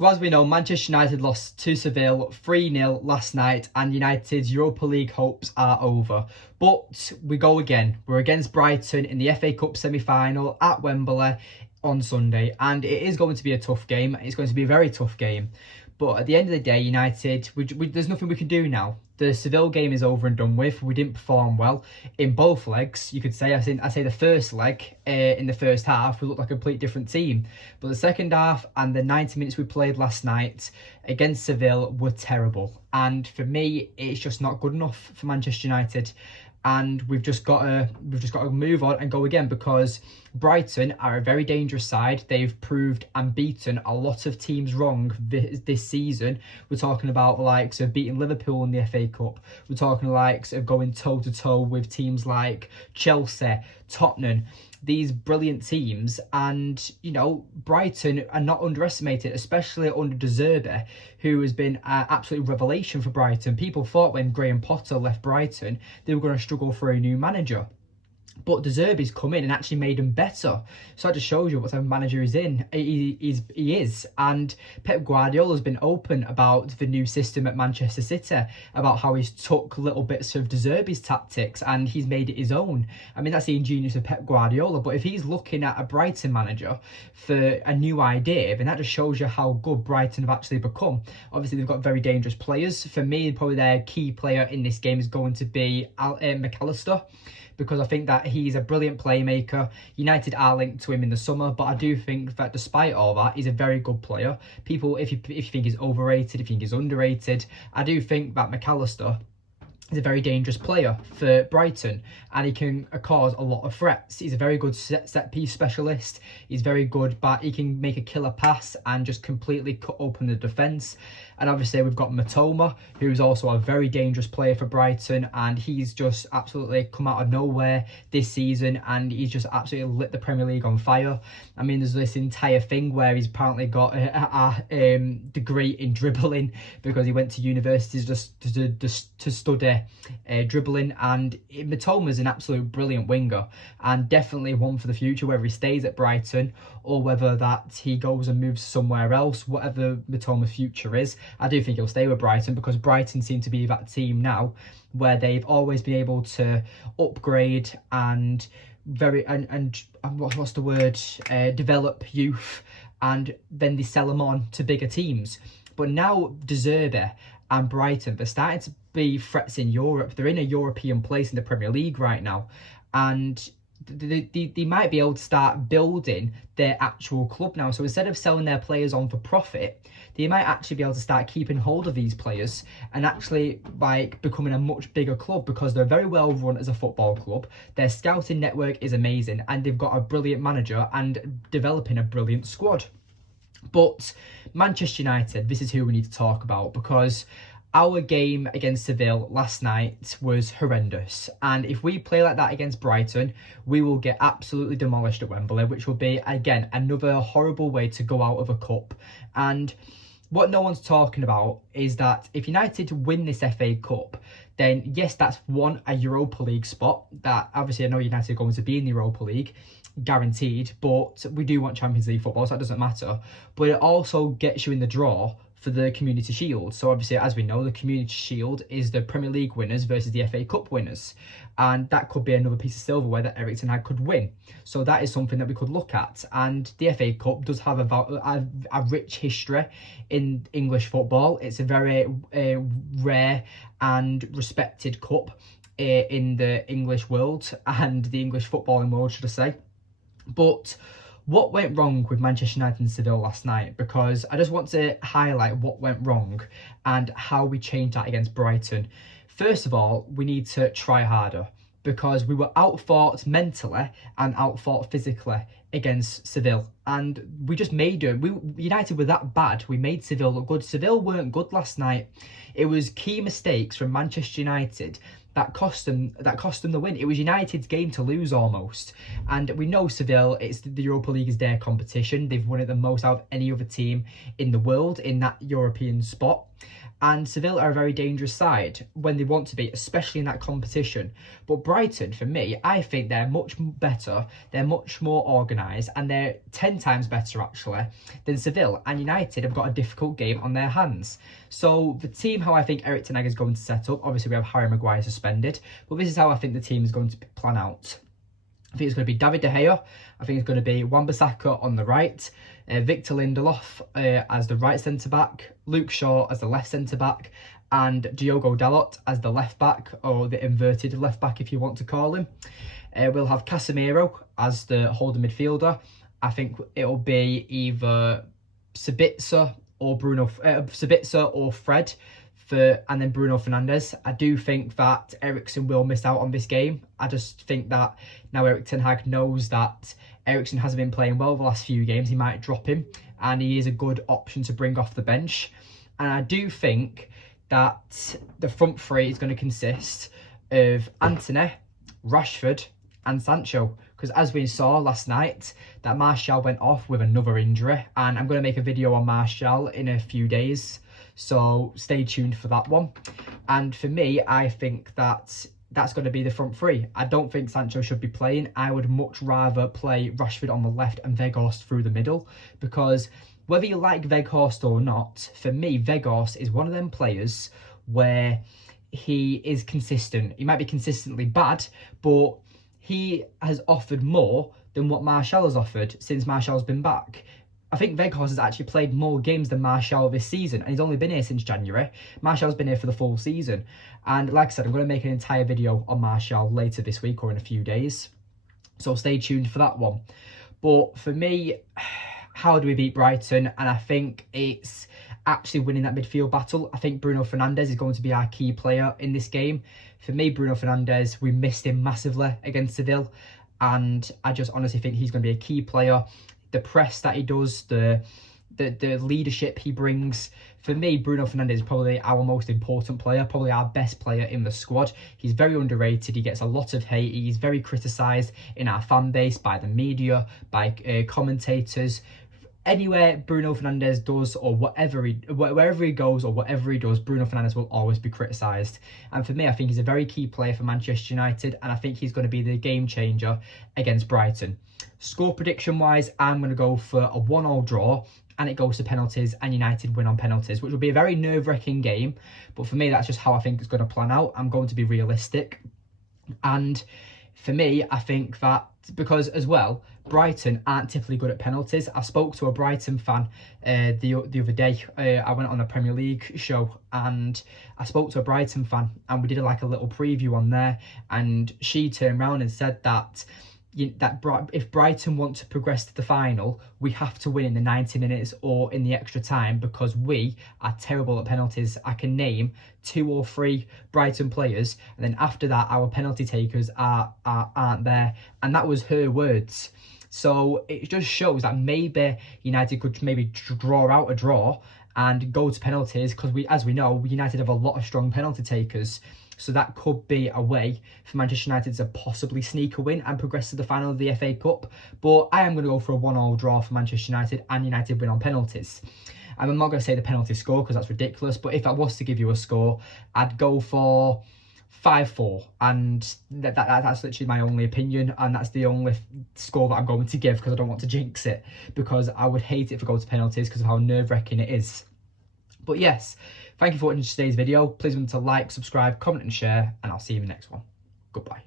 Well, as we know, Manchester United lost to Seville 3-0 last night, and United's Europa League hopes are over. But we go again. We're against Brighton in the FA Cup semi-final at Wembley on Sunday, and it is going to be a tough game. It's going to be a very tough game. But at the end of the day, United, there's nothing we can do now. The Seville game is over and done with. We didn't perform well in both legs. You could say, I say the first leg in the first half, we looked like a complete different team. But the second half and the 90 minutes we played last night against Seville were terrible. And for me, it's just not good enough for Manchester United. And we've just got to move on and go again, because Brighton are a very dangerous side. They've proved and beaten a lot of teams wrong this season. We're talking about the likes of beating Liverpool in the FA Cup. We're talking the likes of going toe-to-toe with teams like Chelsea, Tottenham, these brilliant teams. And, you know, Brighton are not underestimated, especially under De Zerbi, who has been an absolute revelation for Brighton. People thought when Graham Potter left Brighton, they were going to struggle for a new manager. But De Zerbi's come in and actually made him better. So that just shows you what type of manager he's in. He is. And Pep Guardiola's been open about the new system at Manchester City, about how he's took little bits of De Zerbi's tactics and he's made it his own. I mean, that's the ingenious of Pep Guardiola. But if he's looking at a Brighton manager for a new idea, then that just shows you how good Brighton have actually become. Obviously, they've got very dangerous players. For me, probably their key player in this game is going to be McAllister, because I think that he's a brilliant playmaker. United are linked to him in the summer, but I do think that despite all that, he's a very good player. People, if you think he's overrated, if you think he's underrated, I do think that McAllister is a very dangerous player for Brighton, and he can cause a lot of threats. He's a very good set piece specialist. He's very good, but he can make a killer pass and just completely cut open the defence. And obviously we've got Mitoma, who's also a very dangerous player for Brighton, and he's just absolutely come out of nowhere this season, and he's just absolutely lit the Premier League on fire. I mean, there's this entire thing where he's apparently got a degree in dribbling, because he went to university to study dribbling. And Mitoma's an absolute brilliant winger, and definitely one for the future, whether he stays at Brighton or whether that he goes and moves somewhere else. Whatever Mitoma's future is, I do think he'll stay with Brighton, because Brighton seem to be that team now where they've always been able to upgrade and develop youth, and then they sell them on to bigger teams. But now De Zerbi and Brighton, they're starting to be threats in Europe. They're in a European place in the Premier League right now, and they might be able to start building their actual club now. So instead of selling their players on for profit, they might actually be able to start keeping hold of these players and actually like becoming a much bigger club, because they're very well run as a football club. Their scouting network is amazing, and they've got a brilliant manager and developing a brilliant squad. But Manchester United, this is who we need to talk about, because our game against Seville last night was horrendous. And if we play like that against Brighton, we will get absolutely demolished at Wembley, which will be, again, another horrible way to go out of a cup. And what no one's talking about is that if United win this FA Cup, then yes, that's a Europa League spot. That obviously I know United are going to be in the Europa League, guaranteed, but we do want Champions League football, so that doesn't matter. But it also gets you in the draw for the Community Shield. So obviously, as we know, the Community Shield is the Premier League winners versus the FA Cup winners. And that could be another piece of silverware that Eric Ten Hag could win. So that is something that we could look at. And the FA Cup does have a rich history in English football. It's a very rare and respected cup in the English world, and the English footballing world, should I say. But what went wrong with Manchester United and Seville last night? Because I just want to highlight what went wrong and how we changed that against Brighton. First of all, we need to try harder, because we were outfought mentally and outfought physically against Seville, and we just made them. United were that bad. We made Seville look good. Seville weren't good last night. It was key mistakes from Manchester United that cost them the win. It was United's game to lose almost. And we know Seville, the Europa League is their competition. They've won it the most out of any other team in the world in that European spot. And Seville are a very dangerous side when they want to be, especially in that competition. But Brighton, for me, I think they're much better. They're much more organised. organised and they're 10 times better actually than Seville, and United have got a difficult game on their hands. So the team, how I think Erik ten Hag is going to set up, obviously we have Harry Maguire suspended, but this is how I think the team is going to plan out. I think it's going to be David De Gea. I think it's going to be Wan-Bissaka on the right, Victor Lindelof as the right centre-back, Luke Shaw as the left centre-back, and Diogo Dalot as the left-back, or the inverted left-back if you want to call him. We'll have Casemiro as the holding midfielder. I think it'll be either Sabitzer or Sabitzer or Fred, and then Bruno Fernandes. I do think that Eriksen will miss out on this game. I just think that now Erik ten Hag knows that Eriksen hasn't been playing well the last few games, he might drop him, and he is a good option to bring off the bench. And I do think that the front three is going to consist of Antony, Rashford and Sancho, because as we saw last night, that Martial went off with another injury, and I'm going to make a video on Martial in a few days, so stay tuned for that one. And for me, I think that that's going to be the front three. I don't think Sancho should be playing. I would much rather play Rashford on the left and Weghorst through the middle, because whether you like Weghorst or not, for me, Weghorst is one of them players where he is consistent. He might be consistently bad, but he has offered more than what Martial has offered since Martial's been back. I think Weghorst has actually played more games than Martial this season, and he's only been here since January. Martial's been here for the full season. And like I said, I'm going to make an entire video on Martial later this week or in a few days, so stay tuned for that one. But for me, how do we beat Brighton? And I think it's actually winning that midfield battle. I think Bruno Fernandes is going to be our key player in this game. For me, Bruno Fernandes, we missed him massively against Seville, and I just honestly think he's going to be a key player. The press that he does, the leadership he brings. For me, Bruno Fernandes is probably our most important player, probably our best player in the squad. He's very underrated. He gets a lot of hate. He's very criticised in our fan base, by the media, by commentators. Anywhere Bruno Fernandes does, or wherever he goes or whatever he does, Bruno Fernandes will always be criticised. And for me, I think he's a very key player for Manchester United, and I think he's going to be the game changer against Brighton. Score prediction wise, I'm going to go for a 1-1 draw, and it goes to penalties and United win on penalties, which will be a very nerve-wracking game. But for me, that's just how I think it's going to plan out. I'm going to be realistic. And for me, I think that because as well, Brighton aren't typically good at penalties. I spoke to a Brighton fan the other day. I went on a Premier League show and I spoke to a Brighton fan, and we did like a little preview on there, and she turned around and said that if Brighton want to progress to the final, we have to win in the 90 minutes or in the extra time, because we are terrible at penalties. I can name 2 or 3 Brighton players, and then after that, our penalty takers aren't there. And that was her words. So it just shows that maybe United could maybe draw out a draw and go to penalties, because as we know, United have a lot of strong penalty takers. So that could be a way for Manchester United to possibly sneak a win and progress to the final of the FA Cup. But I am going to go for a 1-1 draw for Manchester United, and United win on penalties. And I'm not going to say the penalty score because that's ridiculous, but if I was to give you a score, I'd go for 5-4, and that's literally my only opinion, and that's the only score that I'm going to give, because I don't want to jinx it, because I would hate it if it goes to penalties because of how nerve-wracking it is. But yes, thank you for watching today's video. Please remember to like, subscribe, comment and share, and I'll see you in the next one. Goodbye.